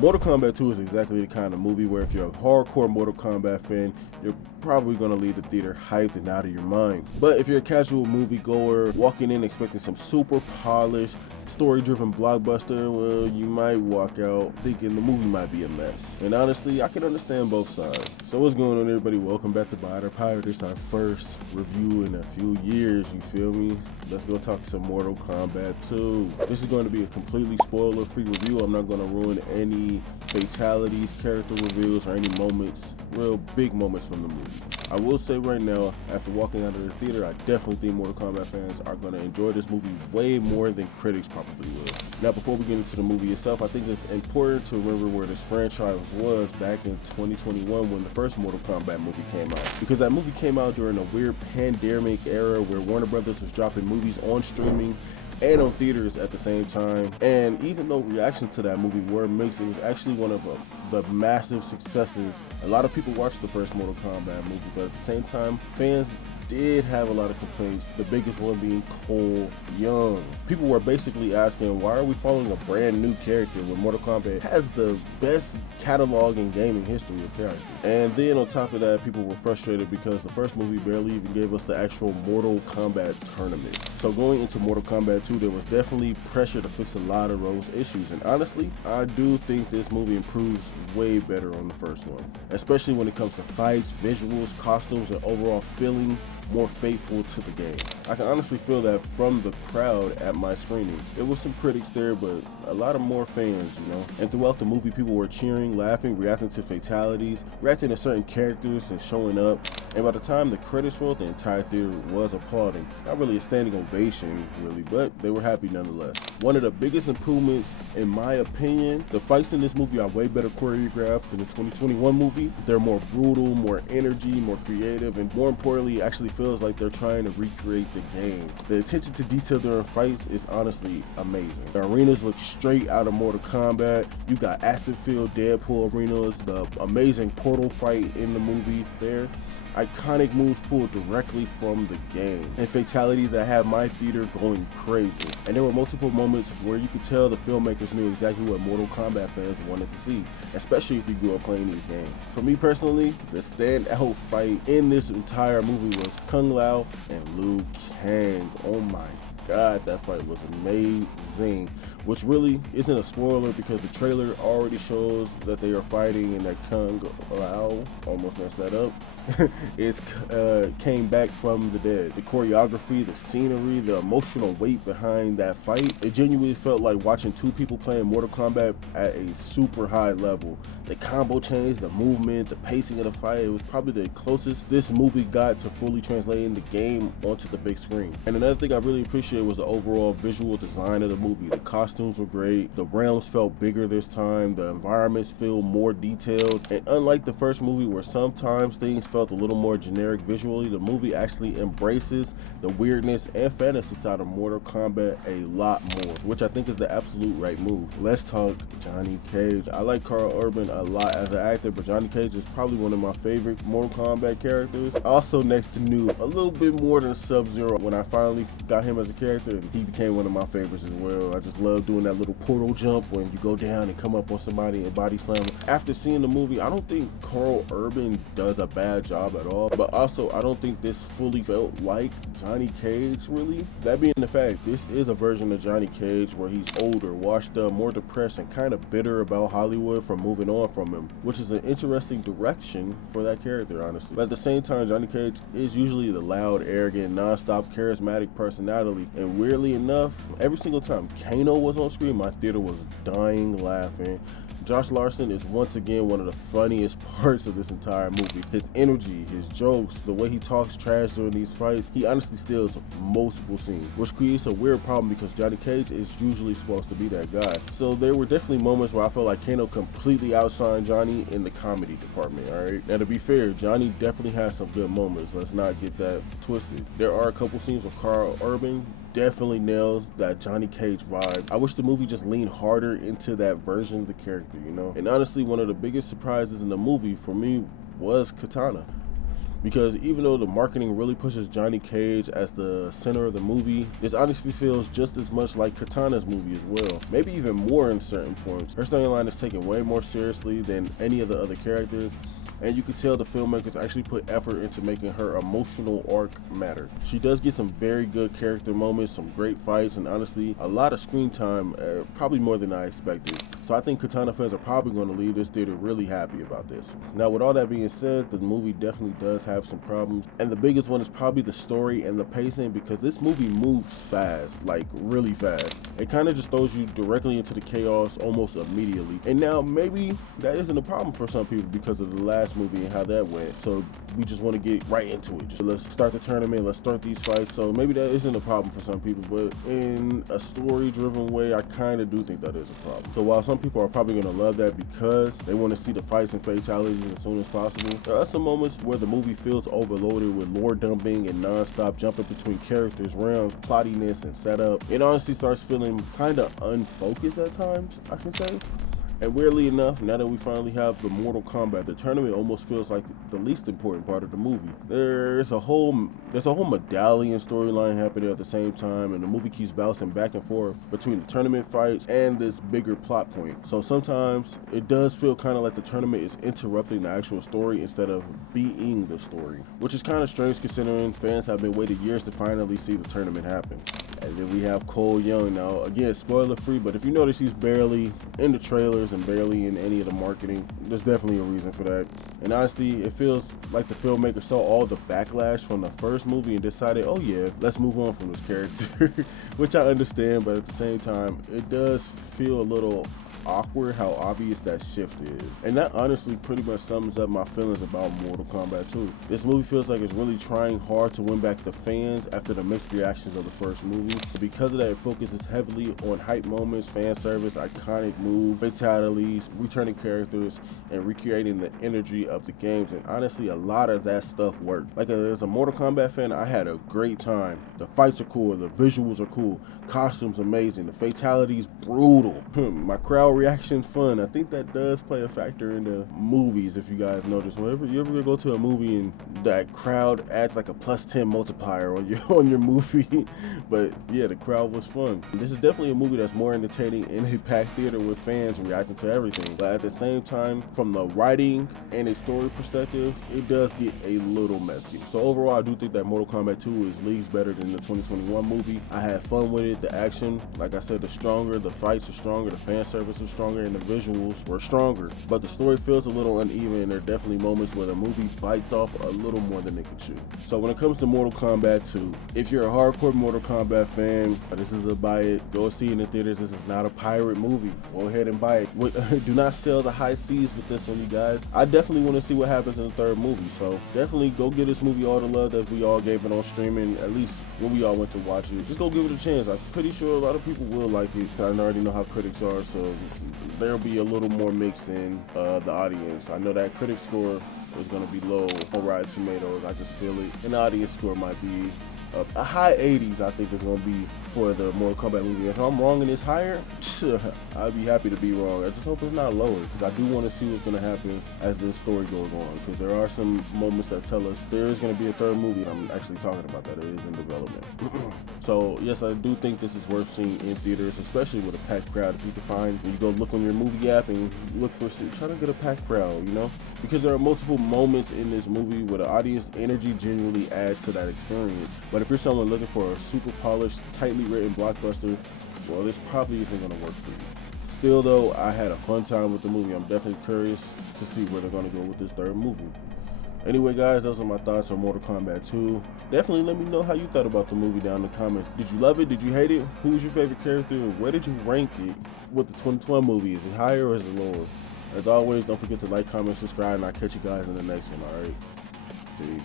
Mortal Kombat 2 is exactly the kind of movie where if you're a hardcore Mortal Kombat fan, you're probably going to leave the theater hyped and out of your mind. But if you're a casual moviegoer walking in expecting some super polished, story-driven blockbuster, well, you might walk out thinking the movie might be a mess. And honestly, I can understand both sides. So what's going on, everybody? Welcome back to Buy It or Pirate. This is our first review in a few years, you feel me? Let's go talk some Mortal Kombat 2. This is going to be a completely spoiler-free review. I'm not going to ruin any fatalities, character reveals, or any moments, real big moments from the movie. I will say right now, after walking out of the theater, I definitely think Mortal Kombat fans are going to enjoy this movie way more than critics probably will. Now, before we get into the movie itself, I think it's important to remember where this franchise was back in 2021 when the first Mortal Kombat movie came out. Because that movie came out during a weird pandemic era where Warner Brothers was dropping movies on streaming and on theaters at the same time. And even though reactions to that movie were mixed, it was actually one of the massive successes. A lot of people watched the first Mortal Kombat movie, but at the same time, fans did have a lot of complaints, the biggest one being Cole Young. People were basically asking, why are we following a brand new character when Mortal Kombat has the best catalog in gaming history of characters? And then on top of that, people were frustrated because the first movie barely even gave us the actual Mortal Kombat tournament. So going into Mortal Kombat 2, there was definitely pressure to fix a lot of those issues. And honestly, I do think this movie improves way better on the first one, especially when it comes to fights, visuals, costumes, and overall feeling more faithful to the game. I can honestly feel that from the crowd at my screening. There was some critics there, but a lot of more fans, you know. And throughout the movie, people were cheering, laughing, reacting to fatalities, reacting to certain characters and showing up. And by the time the credits rolled, the entire theater was applauding. Not really a standing ovation, really, but they were happy nonetheless. One of the biggest improvements, in my opinion, the fights in this movie are way better choreographed than the 2021 movie. They're more brutal, more energy, more creative, and more importantly, actually feels like they're trying to recreate the game. The attention to detail during fights is honestly amazing. The arenas look straight out of Mortal Kombat. You got acid-filled Deadpool arenas, the amazing portal fight in the movie there. Iconic moves pulled directly from the game, and fatalities that had my theater going crazy. And there were multiple moments where you could tell the filmmakers knew exactly what Mortal Kombat fans wanted to see, especially if you grew up playing these games. For me personally, the standout fight in this entire movie was Kung Lao and Liu Kang. Oh my God, that fight was amazing, which really isn't a spoiler because the trailer already shows that they are fighting and that Kung Lao, almost messed that up, came back from the dead. The choreography, the scenery, the emotional weight behind that fight, it genuinely felt like watching two people playing Mortal Kombat at a super high level. The combo chains, the movement, the pacing of the fight, it was probably the closest this movie got to fully translating the game onto the big screen. And another thing I really appreciated was the overall visual design of the movie. The costumes were great, the realms felt bigger this time, the environments feel more detailed, and unlike the first movie where sometimes things felt a little more generic visually, the movie actually embraces the weirdness and fantasy side of Mortal Kombat a lot more, which I think is the absolute right move. Let's talk Johnny Cage. I like Karl Urban a lot as an actor, but Johnny Cage is probably one of my favorite Mortal Kombat characters. Also next to New, a little bit more than Sub-Zero when I finally got him as a character, and he became one of my favorites as well. I just love doing that little portal jump when you go down and come up on somebody and body slam them. After seeing the movie, I don't think Karl Urban does a bad job at all, but also I don't think this fully felt like Johnny Cage really. That being the fact, this is a version of Johnny Cage where he's older, washed up, more depressed, and kind of bitter about Hollywood from moving on from him, which is an interesting direction for that character, honestly. But at the same time, Johnny Cage is usually the loud, arrogant, non-stop, charismatic personality, and weirdly enough, every single time Kano was on screen, my theater was dying laughing. Josh Larson is once again one of the funniest parts of this entire movie. His energy, his jokes, the way he talks trash during these fights, he honestly steals multiple scenes, which creates a weird problem because Johnny Cage is usually supposed to be that guy. So there were definitely moments where I felt like Kano completely outshined Johnny in the comedy department, alright? Now to be fair, Johnny definitely has some good moments, let's not get that twisted. There are a couple scenes with Karl Urban definitely nails that Johnny Cage vibe. I wish the movie just leaned harder into that version of the character, you know? And honestly, one of the biggest surprises in the movie for me was Kitana. because even though the marketing really pushes Johnny Cage as the center of the movie, this honestly feels just as much like Kitana's movie as well, maybe even more in certain points. Her storyline is taken way more seriously than any of the other characters, and you can tell the filmmakers actually put effort into making her emotional arc matter. She does get some very good character moments, some great fights, and honestly, a lot of screen time, probably more than I expected. So I think Kitana fans are probably going to leave this theater really happy about this. Now, with all that being said, the movie definitely does have some problems, and the biggest one is probably the story and the pacing, because this movie moves fast, like really fast. It kind of just throws you directly into the chaos almost immediately. And now maybe that isn't a problem for some people because of the last movie and how that went. So we just want to get right into it. Just let's start the tournament, let's start these fights. So maybe that isn't a problem for some people, but in a story-driven way, I kind of do think that is a problem. So while some people are probably going to love that because they want to see the fights and fatalities as soon as possible, there are some moments where the movie feels overloaded with lore dumping and non-stop jumping between characters, realms, plottiness, and setup. It honestly starts feeling kind of unfocused at times, I can say. And weirdly enough, now that we finally have the Mortal Kombat, the tournament almost feels like the least important part of the movie. There's a whole medallion storyline happening at the same time, and the movie keeps bouncing back and forth between the tournament fights and this bigger plot point. So sometimes it does feel kind of like the tournament is interrupting the actual story instead of being the story, which is kind of strange considering fans have been waiting years to finally see the tournament happen. And then we have Cole Young. Now, again, spoiler free, but if you notice he's barely in the trailers and barely in any of the marketing, there's definitely a reason for that. And honestly, it feels like the filmmaker saw all the backlash from the first movie and decided, oh yeah, let's move on from this character, which I understand, but at the same time, it does feel a little awkward how obvious that shift is. And that honestly pretty much sums up my feelings about Mortal Kombat 2. This movie feels like it's really trying hard to win back the fans after the mixed reactions of the first movie. But because of that, it focuses heavily on hype moments, fan service, iconic moves, fatalities, returning characters, and recreating the energy of the games. And honestly, a lot of that stuff worked. Like as a Mortal Kombat fan, I had a great time. The fights are cool, the visuals are cool, costumes amazing, the fatalities brutal. My crowd reaction fun. I think that does play a factor in the movies. If you guys notice, whenever you ever go to a movie and that crowd adds like a +10 multiplier on your movie. But yeah, the crowd was fun. This is definitely a movie that's more entertaining in a packed theater with fans reacting to everything. But at the same time, from the writing and a story perspective, it does get a little messy. So overall, I do think that Mortal Kombat 2 is leagues better than the 2021 movie. I had fun with it. The action, like I said, is stronger. The fights are stronger. The fan service is stronger, and the visuals were stronger. But the story feels a little uneven, and there are definitely moments where the movie bites off a little more than it can chew. So when it comes to Mortal Kombat 2, if you're a hardcore Mortal Kombat fan, this is a buy it. Go see it in the theaters. This is not a pirate movie. Go ahead and buy it. Do not sell the high seas with this one, you guys. I definitely want to see what happens in the third movie. So definitely go give this movie all the love that we all gave it on streaming, at least when we all went to watch it. Just go give it a chance. I'm pretty sure a lot of people will like it. I already know how critics are, so there'll be a little more mixed in the audience. I know that critic score is going to be low on Rotten Tomatoes. I just feel it. And the audience score might be a high 80s, I think, is going to be for the Mortal Kombat movie. If I'm wrong and it's higher, I'd be happy to be wrong. I just hope it's not lower, because I do want to see what's going to happen as this story goes on, because there are some moments that tell us there is going to be a third movie. I'm actually talking about that. It is in development. So yes, I do think this is worth seeing in theaters, especially with a packed crowd. If you can find, when you go look on your movie app and look for, try to get a packed crowd, you know, because there are multiple moments in this movie where the audience energy genuinely adds to that experience. But if you're someone looking for a super polished, tightly written blockbuster, well, this probably isn't going to work for you. Still though, I had a fun time with the movie. I'm definitely curious to see where they're going to go with this third movie. Anyway, guys, those are my thoughts on Mortal Kombat 2. Definitely let me know how you thought about the movie down in the comments. Did you love it? Did you hate it? Who was your favorite character? And where did you rank it with the 2012 movie? Is it higher or is it lower? As always, don't forget to like, comment, subscribe, and I'll catch you guys in the next one, alright? Peace.